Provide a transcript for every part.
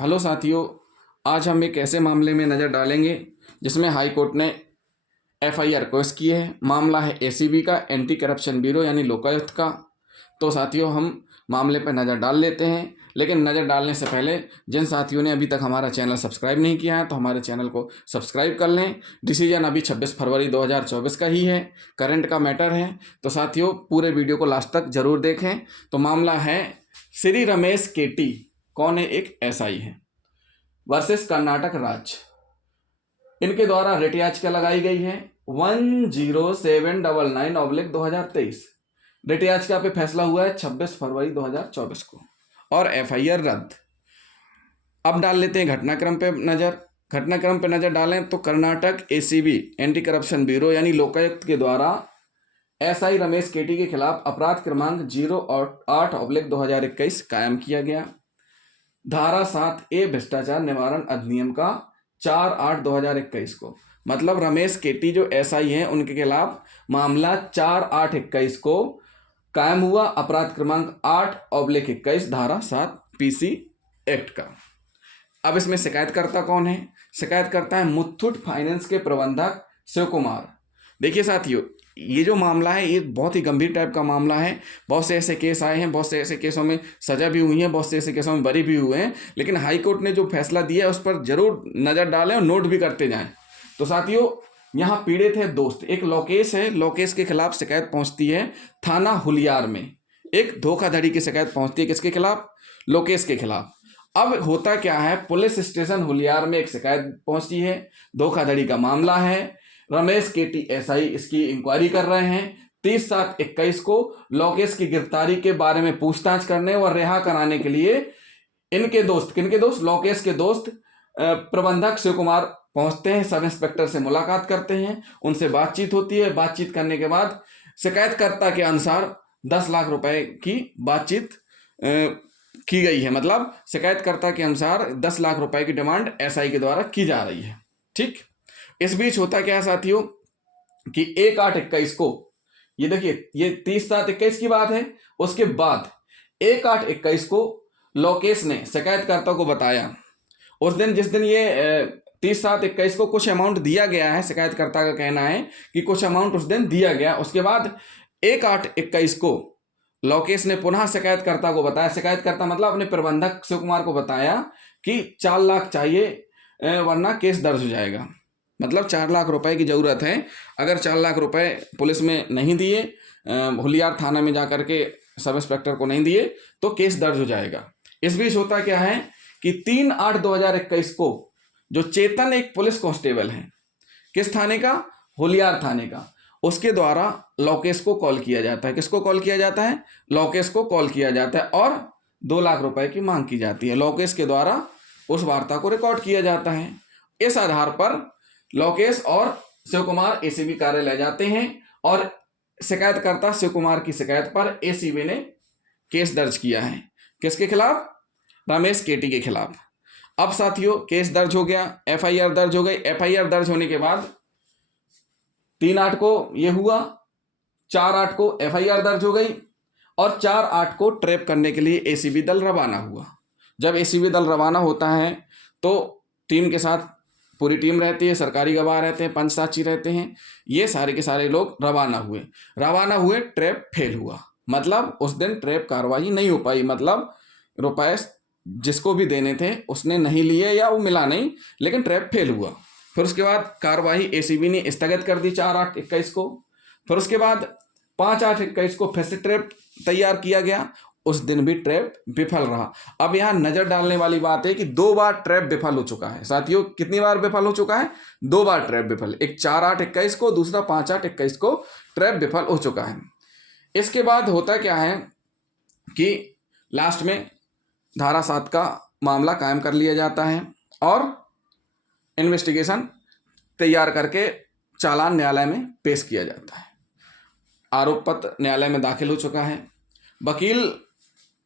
Hello साथियों, आज हम एक ऐसे मामले में नज़र डालेंगे जिसमें हाई कोर्ट ने एफआईआर रिक्वेस्ट की है। मामला है एसीबी का, एंटी करप्शन ब्यूरो यानी लोकायुक्त का। तो साथियों, हम मामले पर नज़र डाल लेते हैं, लेकिन नज़र डालने से पहले जिन साथियों ने अभी तक हमारा चैनल सब्सक्राइब नहीं किया है तो हमारे चैनल को सब्सक्राइब कर लें। डिसीजन अभी 26 फरवरी 2024 का ही है, करंट का मैटर है। तो साथियों, पूरे वीडियो को लास्ट तक जरूर देखें। तो मामला है श्री रमेश केटी, कौन है, एक एसआई है, वर्सेस कर्नाटक राज्य। इनके द्वारा रिट याचिका लगाई गई है 10799/2023। रिट याचिका पे फैसला हुआ है 26 फरवरी 2024 को और एफआईआर रद्द। अब डाल लेते हैं घटनाक्रम पे नजर। घटनाक्रम पे नजर डालें तो Karnataka ACB anti corruption bureau यानी लोकायुक्त के द्वारा एसआई रमेश केटी के खिलाफ अपराध क्रमांक 08/2021 कायम किया गया। धारा 7A भ्रष्टाचार निवारण अधिनियम का 4/8/2021 को, मतलब रमेश केटी जो एसआई हैं उनके खिलाफ मामला 4/8/21 को कायम हुआ, अपराध क्रमांक 8/21 धारा 7 पीसी एक्ट का। अब इसमें शिकायतकर्ता कौन है? शिकायतकर्ता है मुथूट फाइनेंस के प्रबंधक शिव कुमार। देखिए साथियों, ये जो मामला है ये बहुत ही गंभीर टाइप का मामला है। बहुत से ऐसे केस आए हैं, बहुत से ऐसे केसों में सजा भी हुई है, बहुत से ऐसे केसों में बरी भी हुए हैं, लेकिन हाई कोर्ट ने जो फैसला दिया है उस पर जरूर नज़र डालें और नोट भी करते जाएं। तो साथियों, यहाँ पीड़ित है दोस्त, एक लोकेश है। लोकेश के खिलाफ शिकायत पहुंचती है थाना हुलियार में। एक धोखाधड़ी की शिकायत पहुंचती है किसके खिलाफ? लोकेश के खिलाफ। अब होता क्या है, पुलिस स्टेशन हुलियार में एक शिकायत पहुंचती है, धोखाधड़ी का मामला है। रमेश केटी एसआई इसकी इंक्वायरी कर रहे हैं। 30/7/21 को लोकेश की गिरफ्तारी के बारे में पूछताछ करने और रिहा कराने के लिए इनके दोस्त, किनके दोस्त? लोकेश के दोस्त प्रबंधक शिव कुमार पहुंचते हैं, सब इंस्पेक्टर से मुलाकात करते हैं, उनसे बातचीत होती है। बातचीत करने के बाद शिकायतकर्ता के अनुसार 10 लाख रुपए की बातचीत की गई है, मतलब शिकायतकर्ता के अनुसार 10 लाख रुपए की डिमांड एसआई के द्वारा की जा रही है। ठीक, इस बीच होता क्या है साथियों कि 1/8/21 को, ये देखिए ये 30/7/21 की बात है, उसके बाद 1/8/21 को लोकेश ने शिकायतकर्ता को बताया, उस दिन जिस दिन ये 30/7/21 को कुछ अमाउंट दिया गया है, शिकायतकर्ता का कहना है कि कुछ अमाउंट उस दिन दिया गया। उसके बाद 1/8/21 को लोकेश ने पुनः शिकायतकर्ता को बताया, शिकायतकर्ता मतलब अपने प्रबंधक शिव कुमार को बताया कि 4 लाख चाहिए वरना केस दर्ज हो जाएगा। मतलब 4 लाख रुपए की जरूरत है, अगर 4 लाख रुपए पुलिस में नहीं दिए, हुलियार थाना में जाकर के सब इंस्पेक्टर को नहीं दिए तो केस दर्ज हो जाएगा। इस बीच होता क्या है कि 3/8/2021 को जो चेतन एक पुलिस कांस्टेबल है, किस थाने का? हुलियार थाने का, उसके द्वारा लोकेश को कॉल किया जाता है। किसको कॉल किया जाता है? लोकेश को कॉल किया जाता है और 2 लाख रुपए की मांग की जाती है। लोकेश के द्वारा उस वार्ता को रिकॉर्ड किया जाता है। इस आधार पर लोकेश और शिव कुमार एसीबी कार्यालय जाते हैं और शिकायतकर्ता शिव कुमार की शिकायत पर एसीबी ने केस दर्ज किया है। किसके खिलाफ? रमेश केटी के खिलाफ। अब साथियों, केस दर्ज हो गया, एफआईआर दर्ज हो गई। एफआईआर दर्ज होने के बाद 3/8 को ये हुआ, 4/8 को एफआईआर दर्ज हो गई और 4/8 को ट्रैप करने के लिए एसीबी दल रवाना हुआ। जब एसीबी दल रवाना होता है तो टीम के साथ पूरी टीम रहती है, सरकारी गवाह रहते हैं, पंच साक्षी रहते हैं, ये सारे के सारे लोग रवाना हुए। ट्रैप फेल हुआ, मतलब उस दिन ट्रैप कार्रवाई नहीं हो पाई, मतलब रुपए जिसको भी देने थे उसने नहीं लिए या वो मिला नहीं, लेकिन ट्रैप फेल हुआ। फिर उसके बाद कार्रवाई एसीबी ने स्थगित कर दी 4/8/21 को। फिर उसके बाद 5/8/21 को फिर से ट्रैप तैयार किया गया, उस दिन भी ट्रैप विफल रहा। अब यहाँ नजर डालने वाली बात है कि 2 बार ट्रैप विफल हो चुका है साथियों। कितनी बार विफल हो चुका है? 2 बार ट्रैप विफल, एक 4/8/21 को, दूसरा 5/8/21 को ट्रैप विफल हो चुका है। इसके बाद होता क्या है कि लास्ट में धारा 7 का मामला कायम कर लिया जाता है और इन्वेस्टिगेशन तैयार करके चालान न्यायालय में पेश किया जाता है। आरोप पत्र न्यायालय में दाखिल हो चुका है। वकील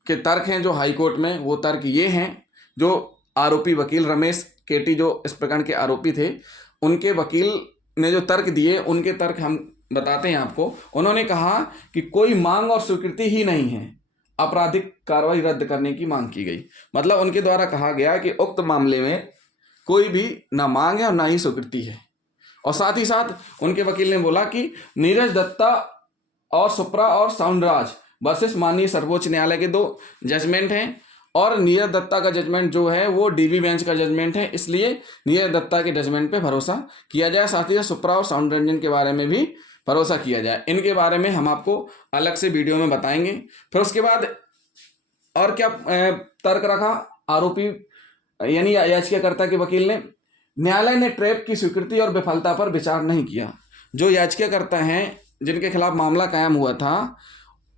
के तर्क हैं जो हाई कोर्ट में, वो तर्क ये हैं, जो आरोपी वकील रमेश केटी जो इस प्रकरण के आरोपी थे, उनके वकील ने जो तर्क दिए, उनके तर्क हम बताते हैं आपको। उन्होंने कहा कि कोई मांग और स्वीकृति ही नहीं है, आपराधिक कार्रवाई रद्द करने की मांग की गई। मतलब उनके द्वारा कहा गया कि उक्त मामले में कोई भी ना मांग है और ना ही स्वीकृति है। और साथ ही साथ उनके वकील ने बोला कि नीरज दत्ता और सुप्रा और साउंडराज वर्सेस माननीय सर्वोच्च न्यायालय के 2 जजमेंट हैं, और नीरज दत्ता का जजमेंट जो है वो डीबी बेंच का जजमेंट है, इसलिए नीरज दत्ता के जजमेंट पे भरोसा किया जाए। साथ ही साथ सुप्रा और साउंड रंजन के बारे में भी भरोसा किया जाए। इनके बारे में हम आपको अलग से वीडियो में बताएंगे। फिर उसके बाद और क्या तर्क रखा आरोपी यानी याचिकाकर्ता के वकील ने, न्यायालय ने ट्रैप की स्वीकृति और विफलता पर विचार नहीं किया। जो याचिकाकर्ता हैं जिनके खिलाफ मामला कायम हुआ था,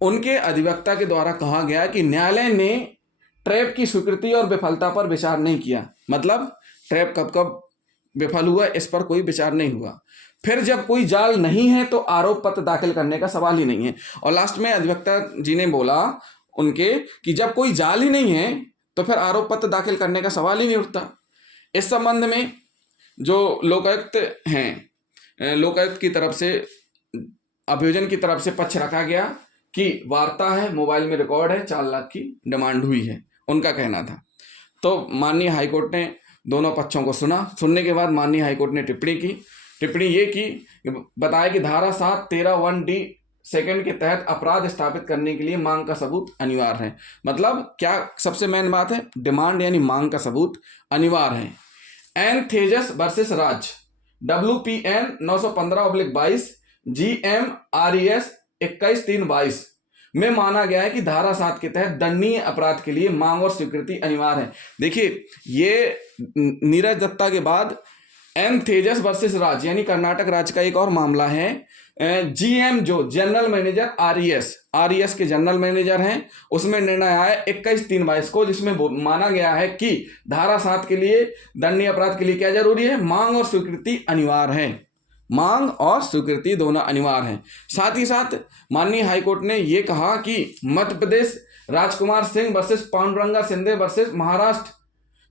उनके अधिवक्ता के द्वारा कहा गया कि न्यायालय ने ट्रैप की स्वीकृति और विफलता पर विचार नहीं किया। मतलब ट्रैप कब कब विफल हुआ इस पर कोई विचार नहीं हुआ। फिर जब कोई जाल नहीं है तो आरोप पत्र दाखिल करने का सवाल ही नहीं है। और लास्ट में अधिवक्ता जी ने बोला उनके कि जब कोई जाल ही नहीं है तो फिर आरोप पत्र दाखिल करने का सवाल ही नहीं उठता। इस संबंध में जो लोकायुक्त हैं, लोकायुक्त की तरफ से अभियोजन की तरफ से पक्ष रखा गया कि वार्ता है, मोबाइल में रिकॉर्ड है, 4 लाख की डिमांड हुई है, उनका कहना था। तो माननीय हाईकोर्ट ने दोनों पक्षों को सुना। सुनने के बाद माननीय हाईकोर्ट ने टिप्पणी की। टिप्पणी ये की, बताया कि धारा 713(1)D सेकंड के तहत अपराध स्थापित करने के लिए मांग का सबूत अनिवार्य है। मतलब क्या सबसे मेन बात है, डिमांड यानी मांग का सबूत अनिवार्य है। एन थेजस वर्सेस राज WPN 915/22 GMRES 21-3-22 में माना गया है कि धारा 7 के तहत दंडनीय अपराध के लिए मांग और स्वीकृति अनिवार्य है। देखिए, ये नीरज दत्ता के बाद एन थेजस वर्सेस राज यानी कर्नाटक राज्य का एक और मामला है। GM जो जनरल मैनेजर RES के जनरल मैनेजर हैं, उसमें निर्णय आया 21-3-22 को, जिसमें माना गया है कि धारा 7 के लिए दंडनीय अपराध के लिए क्या जरूरी है, मांग और स्वीकृति अनिवार्य है। मांग और स्वीकृति दोनों अनिवार्य हैं। साथ ही साथ माननीय हाईकोर्ट ने यह कहा कि मध्य प्रदेश राजकुमार सिंह वर्सेस पांडुरंगा शिंदे वर्सेस महाराष्ट्र,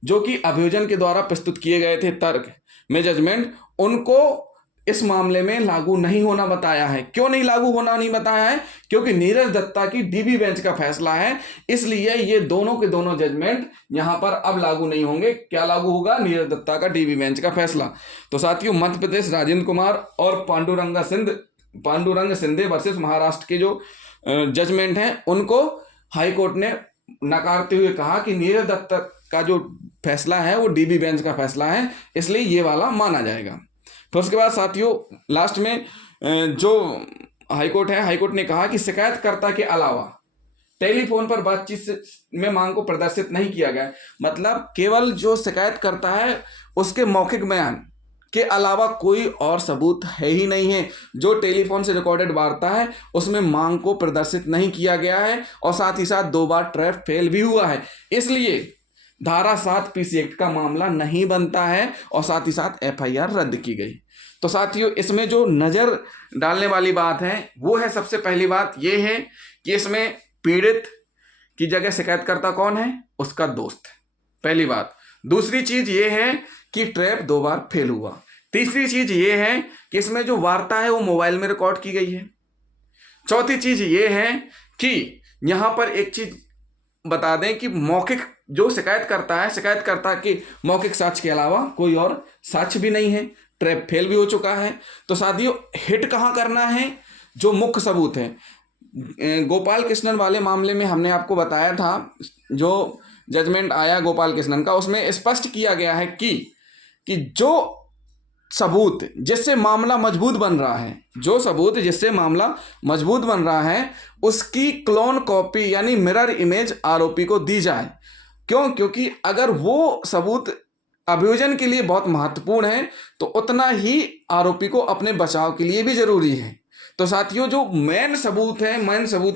जो कि अभियोजन के द्वारा प्रस्तुत किए गए थे तर्क में जजमेंट, उनको इस मामले में लागू नहीं होना बताया है। क्यों नहीं लागू होना नहीं बताया है? क्योंकि नीरज दत्ता की डीबी बेंच का फैसला है, इसलिए ये दोनों के दोनों जजमेंट यहां पर अब लागू नहीं होंगे। क्या लागू होगा? नीरज दत्ता का डीबी बेंच का फैसला। तो साथियों, मध्य प्रदेश राजेंद्र कुमार और पांडुरंग शिंदे वर्सेस महाराष्ट्र के जो जजमेंट हैं, उनको हाईकोर्ट ने नकारते हुए कहा कि नीरज दत्ता का जो फैसला है वो डीबी बेंच का फैसला है, इसलिए ये वाला माना जाएगा। फिर उसके बाद साथियों, लास्ट में जो हाईकोर्ट है, हाईकोर्ट ने कहा कि शिकायतकर्ता के अलावा टेलीफोन पर बातचीत में मांग को प्रदर्शित नहीं किया गया। मतलब केवल जो शिकायतकर्ता है उसके मौखिक बयान के अलावा कोई और सबूत है ही नहीं है। जो टेलीफोन से रिकॉर्डेड वार्ता है उसमें मांग को प्रदर्शित नहीं किया गया है, और साथ ही साथ 2 बार ट्रैप फेल भी हुआ है, इसलिए धारा 7 PC एक्ट का मामला नहीं बनता है, और साथ ही साथ FIR रद्द की गई। तो साथियों, इसमें जो नज़र डालने वाली बात है वो है, सबसे पहली बात ये है कि इसमें पीड़ित की जगह शिकायतकर्ता कौन है? उसका दोस्त, पहली बात। दूसरी चीज ये है कि ट्रैप 2 बार फेल हुआ। तीसरी चीज ये है कि इसमें जो वार्ता है वो मोबाइल में रिकॉर्ड की गई है। चौथी चीज ये है कि यहां पर एक चीज बता दें कि मौखिक जो शिकायतकर्ता है, शिकायतकर्ता के मौखिक साक्ष्य के अलावा कोई और साक्ष्य भी नहीं है, ट्रैप फेल भी हो चुका है। तो साथियों, हिट कहाँ करना है? जो मुख्य सबूत है, गोपाल कृष्णन वाले मामले में हमने आपको बताया था, जो जजमेंट आया गोपाल कृष्णन का, उसमें स्पष्ट किया गया है कि जो सबूत जिससे मामला मजबूत बन रहा है, जो सबूत जिससे मामला मजबूत बन रहा है, उसकी क्लोन कॉपी यानी मिरर इमेज आरोपी को दी जाए। क्यों? क्योंकि अगर वो सबूत अभियोजन के लिए बहुत महत्वपूर्ण है तो उतना ही आरोपी को अपने बचाव के लिए भी जरूरी है। तो साथियों, जो मेन सबूत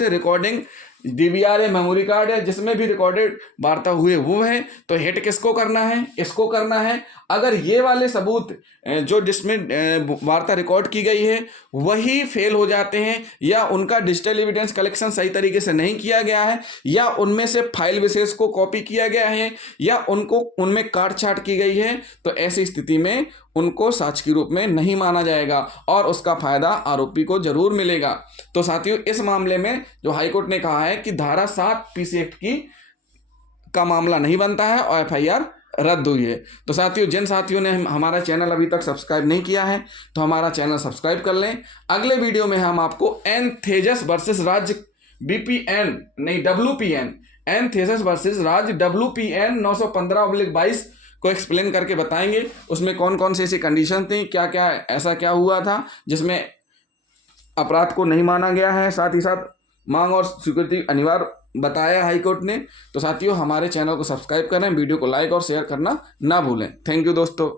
है रिकॉर्डिंग, DVR है, मेमोरी कार्ड है, जिसमें भी रिकॉर्डेड वार्ता हुए वो है। तो हिट किसको करना है? इसको करना है। अगर ये वाले सबूत जो जिसमें वार्ता रिकॉर्ड की गई है वही फेल हो जाते हैं, या उनका डिजिटल एविडेंस कलेक्शन सही तरीके से नहीं किया गया है, या उनमें से फाइल विशेष को कॉपी किया गया है, या उनमें काट छाट की गई है, तो ऐसी स्थिति में उनको साक्ष्य के रूप में नहीं माना जाएगा और उसका फायदा आरोपी को जरूर मिलेगा। तो साथियों, इस मामले में जो हाईकोर्ट ने कहा है है कि धारा 7 पीसी एक्ट का मामला नहीं बनता है और एफआईआर रद्द हुई है। तो साथियों, जिन साथियों ने हमारा चैनल अभी तक सब्सक्राइब नहीं किया है तो हमारा चैनल सब्सक्राइब कर लें। अगले वीडियो में हम आपको एनथेजस वर्सेस राज्य बीपीएन नहीं WPN एनथेजस वर्सेस राज्य WPN 915/22 को एक्सप्लेन करके बताएंगे। उसमें कौन कौन से ऐसी कंडीशन थी, क्या क्या ऐसा क्या हुआ था जिसमें अपराध को नहीं माना गया है, साथ ही साथ मांग और स्वीकृति अनिवार्य बताया हाई कोर्ट ने। तो साथियों, हमारे चैनल को सब्सक्राइब करें, वीडियो को लाइक और शेयर करना ना भूलें। थैंक यू दोस्तों।